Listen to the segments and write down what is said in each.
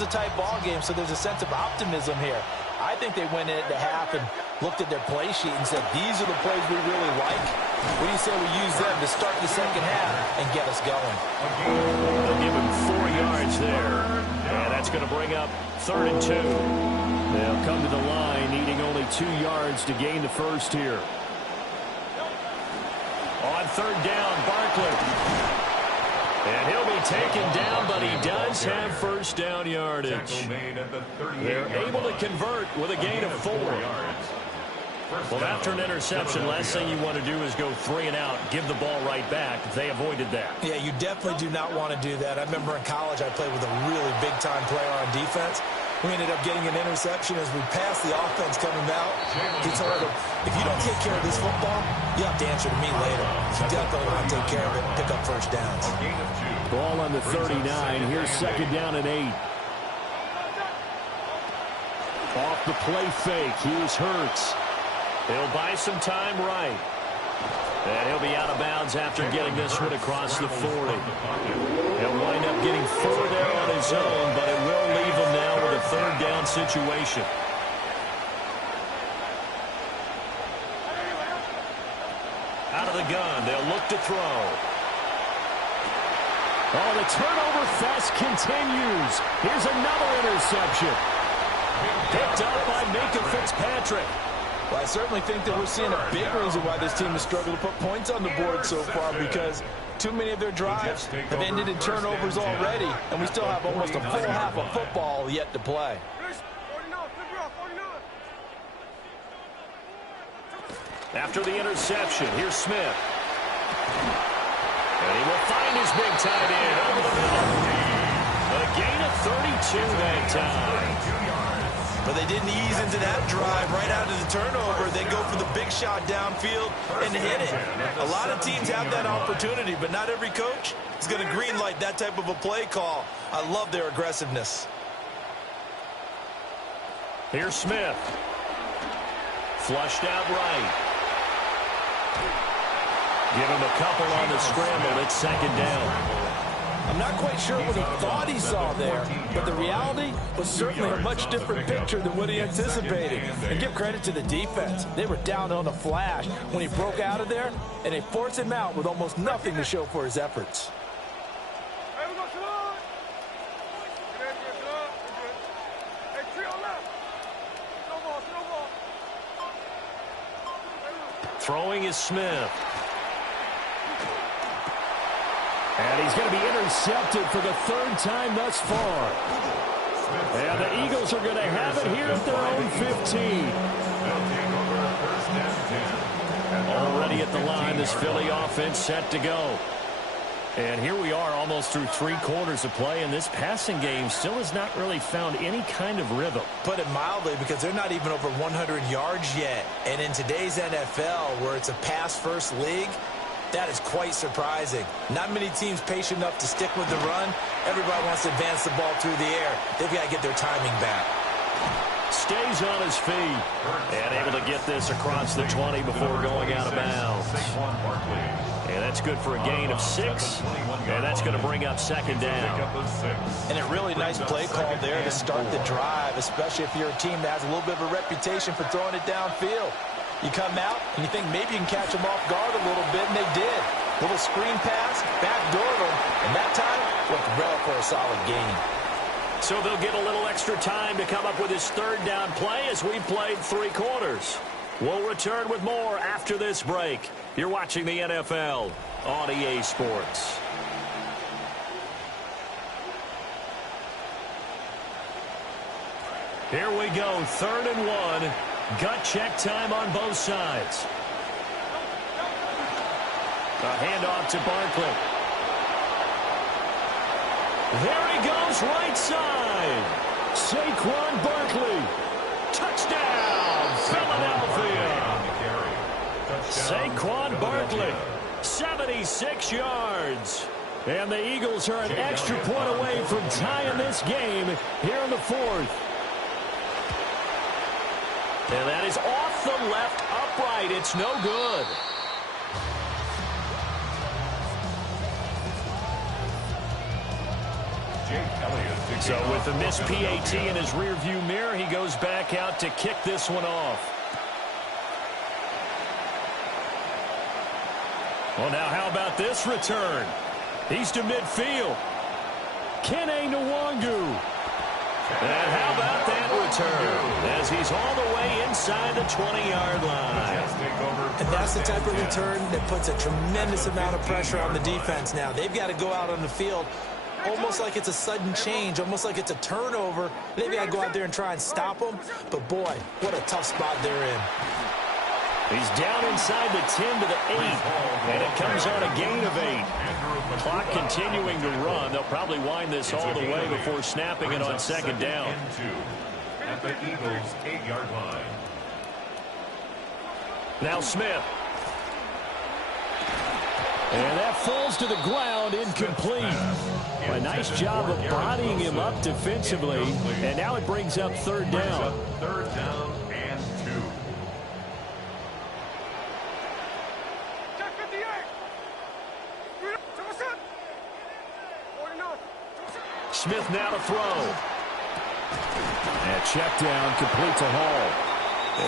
was a tight ball game, so there's a sense of optimism here. I think they went into half and looked at their play sheet and said, these are the plays we really like. What do you say we use them to start the second half and get us going? They'll give him 4 yards there. And that's going to bring up 3rd and 2. They'll come to the line needing only 2 yards to gain the first here. On 3rd down, Barkley. And he'll be taken down, but he does have first down yardage. They're able to convert with a gain of 4. Well, after an interception, last thing you want to do is go 3 and out, give the ball right back. They avoided that. Yeah, you definitely do not want to do that. I remember in college I played with a really big-time player on defense. We ended up getting an interception as we passed the offense coming out. He told him, if you don't take care of this football, you have to answer to me later. You definitely want to take care of it and pick up first downs. Ball on the 39. Here's 2nd down and 8. Off the play fake. Here's Hurts. He'll buy some time right. And he'll be out of bounds after getting this one across the 40. He'll wind up getting 4 there on his own, but it will leave him now with a 3rd down situation. Out of the gun, they'll look to throw. Oh, the turnover fest continues. Here's another interception. Picked up by Minkah Fitzpatrick. Well, I certainly think that we're seeing a big reason why this team has struggled to put points on the board so far, because too many of their drives have ended in turnovers already, and we still have almost a full half of football yet to play. After the interception, here's Smith. And he will find his big tight end over the middle. A gain of 32 that time. But they didn't ease into that drive right out of the turnover. They go for the big shot downfield and hit it. A lot of teams have that opportunity, but not every coach is going to greenlight that type of a play call. I love their aggressiveness. Here's Smith. Flushed out right. Give him a couple on the scramble. It's 2nd down. I'm not quite sure what he thought he saw there, but the reality was certainly a much different picture than what he anticipated. And give credit to the defense. They were down on a flash when he broke out of there, and they forced him out with almost nothing to show for his efforts. Throwing is Smith. And he's going to be intercepted for the 3rd time thus far. And the Eagles are going to have it here at their own 15. Already at the line, this Philly offense set to go. And here we are almost through 3 quarters of play, and this passing game still has not really found any kind of rhythm. Put it mildly, because they're not even over 100 yards yet. And in today's NFL, where it's a pass-first league, that is quite surprising. Not many teams patient enough to stick with the run. Everybody wants to advance the ball through the air. They've got to get their timing back. Stays on his feet and able to get this across the 20 before going out of bounds. And that's good for a gain of 6. And that's going to bring up 2nd down. And a really nice play call there to start the drive, especially if you're a team that has a little bit of a reputation for throwing it downfield. You come out, and you think maybe you can catch them off guard a little bit, and they did. Little screen pass, backdoor them, and that time, looked well for a solid gain. So they'll get a little extra time to come up with his 3rd down play as we've played 3 quarters. We'll return with more after this break. You're watching the NFL on EA Sports. Here we go, 3rd and 1. Gut check time on both sides. A handoff to Barkley. There he goes, right side. Saquon Barkley. Touchdown, Philadelphia. Saquon Barkley, 76 yards. And the Eagles are an extra point away from tying this game here in the 4th. And that is off the left upright. It's no good. Jake Elliott. So with the missed PAT in his rearview mirror, he goes back out to kick this one off. Well, now how about this return? He's to midfield. Kene Nwangu. And how about that return as he's all the way inside the 20-yard line. And that's the type of return that puts a tremendous amount of pressure on the defense now. They've got to go out on the field almost like it's a sudden change, almost like it's a turnover. They've got to go out there and try and stop them. But, boy, what a tough spot they're in. He's down inside the 10 to the 8, and it comes on a gain of 8. Clock continuing to run. They'll probably wind this all the way before snapping it on second down. At the Eagles' 8-yard line. Now Smith. And that falls to the ground, incomplete. A nice job of bodying him up defensively, and now it brings up third down. Third down and 2. Smith now to throw. And check down, complete to Hall.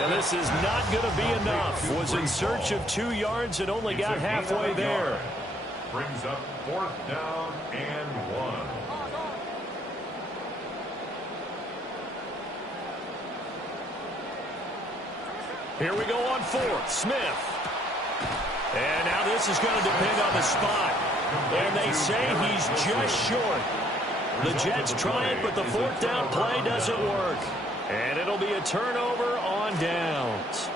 And this is not going to be enough. Was in search of 2 yards and only got halfway there. Brings up fourth down and 1. Here we go on fourth. Smith. And now this is going to depend on the spot. And they say he's just short. The Jets try it, but the fourth down play doesn't work. And it'll be a turnover on downs.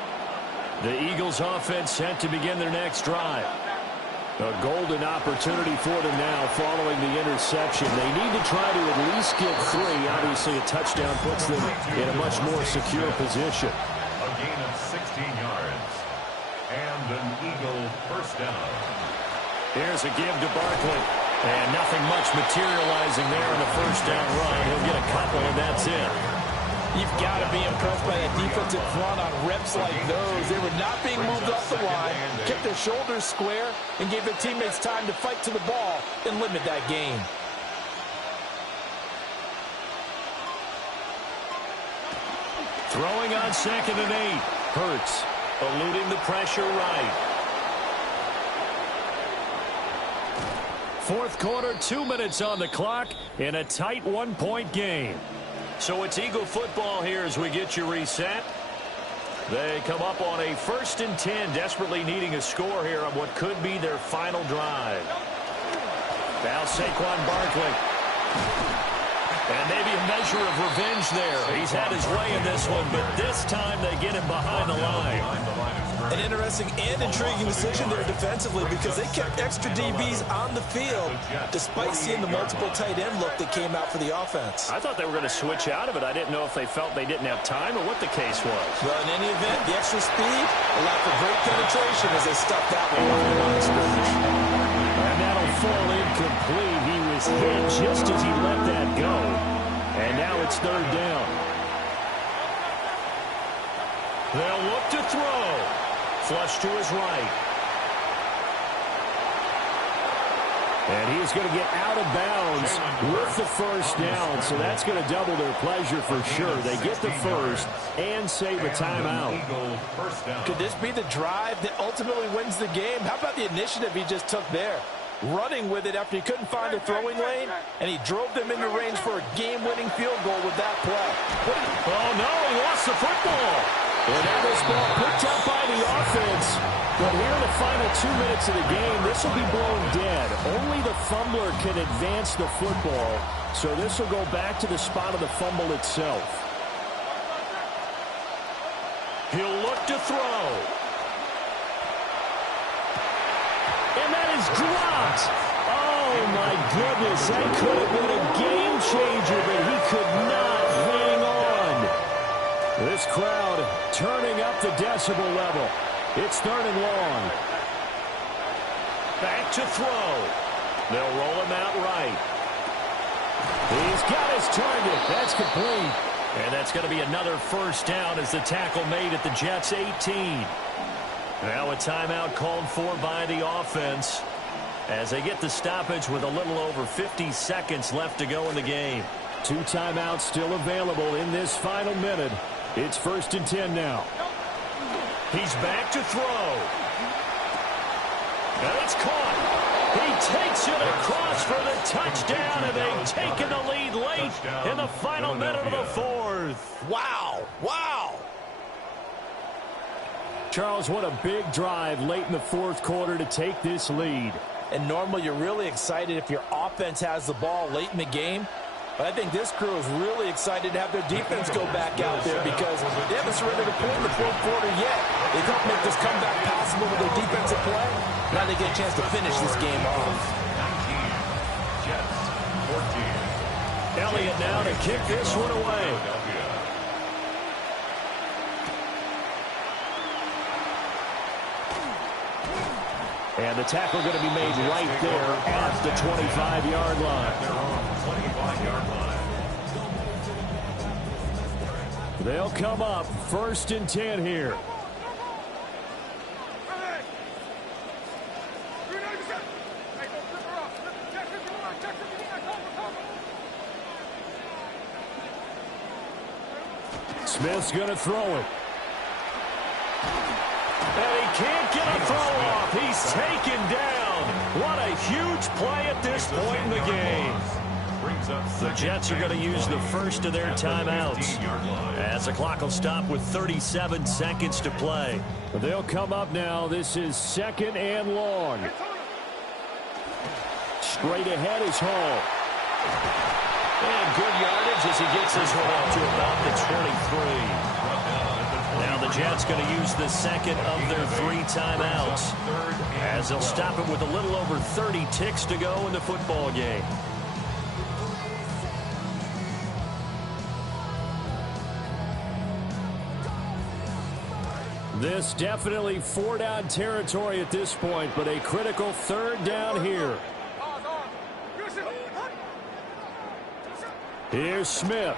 The Eagles offense set to begin their next drive. A golden opportunity for them now following the interception. They need to try to at least get 3. Obviously, a touchdown puts them in a much more secure position. A gain of 16 yards. And an Eagle first down. Here's a give to Barkley. And nothing much materializing there in the first down run. He'll get a couple, and that's it. You've got to be impressed by that defensive front on reps like those. They were not being moved off the line, kept their shoulders square, and gave their teammates time to fight to the ball and limit that gain. Throwing on 2nd and 8. Hurts eluding the pressure right. Fourth quarter, 2 minutes on the clock in a tight 1-point game. So it's Eagle football here as we get you reset. They come up on a 1st and 10, desperately needing a score here on what could be their final drive. Now Saquon Barkley. And maybe a measure of revenge there. He's had his way in this one, but this time they get him behind the line. An interesting and intriguing decision there defensively because they kept extra DBs on the field despite seeing the multiple tight end look that came out for the offense. I thought they were going to switch out of it. I didn't know if they felt they didn't have time or what the case was. Well, in any event, the extra speed allowed for great penetration as they stuffed that one behind the line of scrimmage. And that'll fall incomplete. He was hit just as he let that go. And now it's third down. They'll look to throw. Flush to his right. And he's going to get out of bounds with the first down. So that's going to double their pleasure for sure. They get the first and save a timeout. Could this be the drive that ultimately wins the game? How about the initiative he just took there? Running with it after he couldn't find a throwing lane, and he drove them into range for a game-winning field goal with that play. Oh, no, he lost the football. And now this ball picked up by the offense. But here in the final 2 minutes of the game, this will be blown dead. Only the fumbler can advance the football, so this will go back to the spot of the fumble itself. He'll look to throw. And that is dropped. Oh, my goodness. That could have been a game changer, but he could not hang on. This crowd turning up the decibel level. It's third and long. Back to throw. They'll roll him out right. He's got his target. That's complete. And that's going to be another first down as the tackle made at the Jets' 18. Now a timeout called for by the offense as they get the stoppage with a little over 50 seconds left to go in the game. 2 timeouts still available in this final minute. It's 1st and 10 now. He's back to throw. And it's caught. He takes it across for the touchdown, and they've taken the lead late in the final minute of the 4th. Wow. Wow. Charles, what a big drive late in the 4th quarter to take this lead. And normally you're really excited if your offense has the ball late in the game. But I think this crew is really excited to have their defense go back out there because they haven't surrendered a point in the 4th quarter yet. They've helped make this comeback possible with their defensive play. Now they get a chance to finish this game off. 19, Jets, 14. Elliott now to kick this one away. And the tackle going to be made right there at the 25-yard line. Their own 25-yard line. They'll come up 1st and 10 here. Smith's going to throw it. And he can't get a throw off. He's taken down. What a huge play at this point in the game. The Jets are going to use the first of their timeouts as the clock will stop with 37 seconds to play. They'll come up now. This is 2nd and long. Straight ahead is Hall. And good yardage as he gets this one out to about the 23. Now the Jets going to use the second of their 3 timeouts as they'll stop it with a little over 30 ticks to go in the football game. This definitely 4-down territory at this point, but a critical 3rd down here. Here's Smith.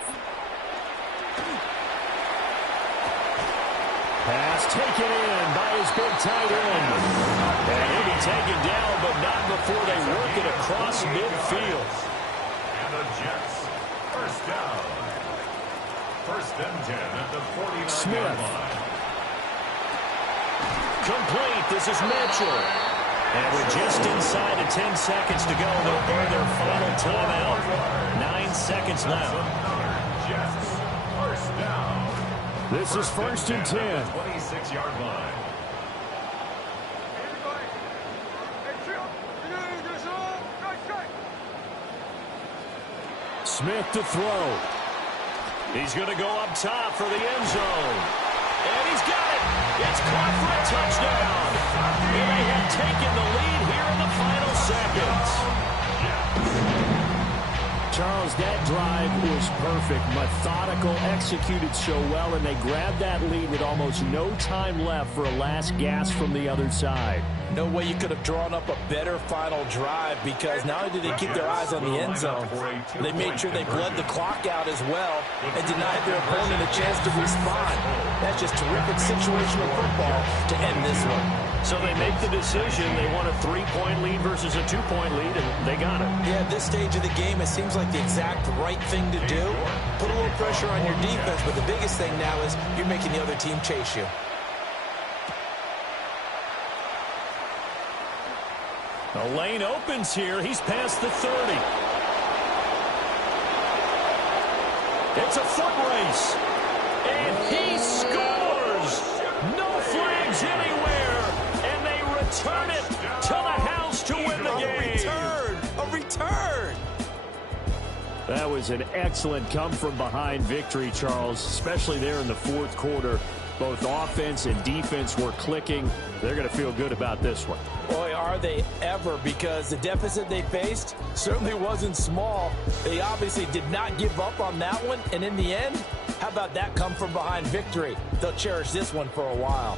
Pass taken in by his big tight end. And he'll be taken down, but not before they work it across midfield. And the Jets, 1st down. 1st and 10 at the 49-yard line. Complete. This is Mitchell. And we're just inside of 10 seconds to go. They'll burn their final timeout. 9 seconds left. Jets, 1st down. This is 1st and 10. 26-yard line. Smith to throw. He's going to go up top for the end zone. And he's got it. It's caught for a touchdown. And they have taken the lead here in the final seconds. Charles, that drive was perfect. Methodical, executed so well, and they grabbed that lead with almost no time left for a last gasp from the other side. No way you could have drawn up a better final drive because not only did they keep their eyes on the end zone, they made sure they bled the clock out as well and denied their opponent a chance to respond. That's just terrific situational football to end this one. So they make the decision. They want a 3-point lead versus a 2-point lead, and they got it. Yeah, at this stage of the game, it seems like the exact right thing to do. Put a little pressure on your defense, but the biggest thing now is you're making the other team chase you. The lane opens here. He's past the 30. It's a foot race. And he scores! No flags anywhere. And they return it to the house to win the game. A return! That was an excellent come-from-behind victory, Charles, especially there in the 4th quarter. Both offense and defense were clicking. They're going to feel good about this one. Boy, are they ever, because the deficit they faced certainly wasn't small. They obviously did not give up on that one, and in the end, how about that come-from-behind victory? They'll cherish this one for a while.